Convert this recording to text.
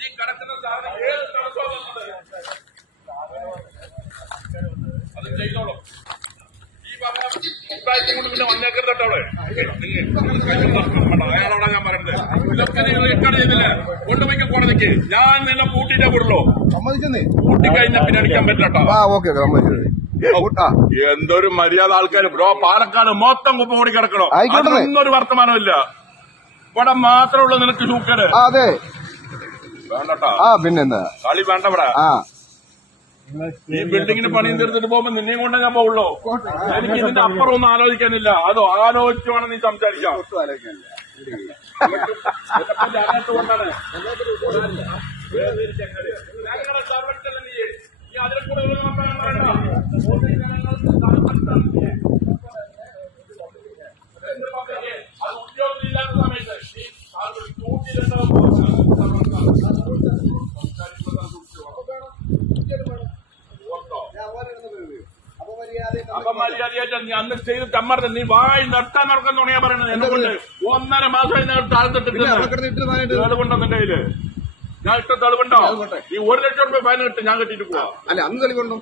ഈ കിടക്കുന്ന സാധനം ഏത് തടസ്സവും അത് ചെയ്തോളൂ. ഈ പറഞ്ഞ അഭിപ്രായത്തെ കൊണ്ട് പിന്നെ വന്നേക്കരുതട്ടോ അവിടെ. അയാളോടാ ഞാൻ പറയുന്നത്. ഇതൊക്കെ നിങ്ങൾ റെക്കോർഡ് ചെയ്തില്ലേ? കൊണ്ടുപോയി കോടതിക്ക്. ഞാൻ നിന്നെ കൂട്ടിട്ടേ കൊടുള്ളൂ. കൂട്ടിക്കഴിഞ്ഞാൽ പിന്നെ അടിക്കാൻ പറ്റട്ടോ. എന്തൊരു മര്യാദ ആൾക്കാര് ബ്രോ. പാലക്കാട് മൊത്തം കുപ്പ കൂടി കിടക്കണോ? അതൊന്നും ഒരു വർത്തമാനമില്ല. ഇവിടെ മാത്രമേ ഉള്ളൂ നിനക്ക് സൂക്കേട്. അതെ വേണ്ടട്ടാ. പിന്നെന്താ കളി വേണ്ട ഇവിടെ. ഈ ബിൽഡിങ്ങിന് പണിയും തീർത്തിട്ട് പോകുമ്പോ നിന്നെയും കൊണ്ടേ ഞാൻ പോവുള്ളൂ. എനിക്ക് ഇതിന്റെ അപ്പുറം ഒന്നും ആലോചിക്കാനില്ല. അതോ ആലോചിച്ചു വേണം നീ സംസാരിക്കാം. അതിനകത്ത് കൊണ്ടാണ് ഞങ്ങളുടെ സർവീസല്ല നീ അതിനെ കൂടെ ഒരു അത് ഉദ്യോഗത്തിലില്ലാത്ത സമയത്ത് അപ്പൊ മര്യാദയായിട്ട് നീ അന്ന് ചെയ്ത് തമ്മർന്ന് നീ വായി നിർത്താൻ നടക്കാൻ തുടങ്ങിയാ പറയണത്. എന്നെ കൊണ്ട് 1.5 മാസമായി ഞാൻ താഴ്ത്തിട്ടിട്ട് തെളിവുണ്ടോ നിന്റെ കയ്യില്? ഞാൻ ഇട്ട തെളിവുണ്ടോ? ഈ 1 ലക്ഷം രൂപ ഫൈൻ കിട്ടും ഞാൻ കെട്ടിട്ട് പോവാ. അല്ല അന്ന് തെളിവുണ്ടോ?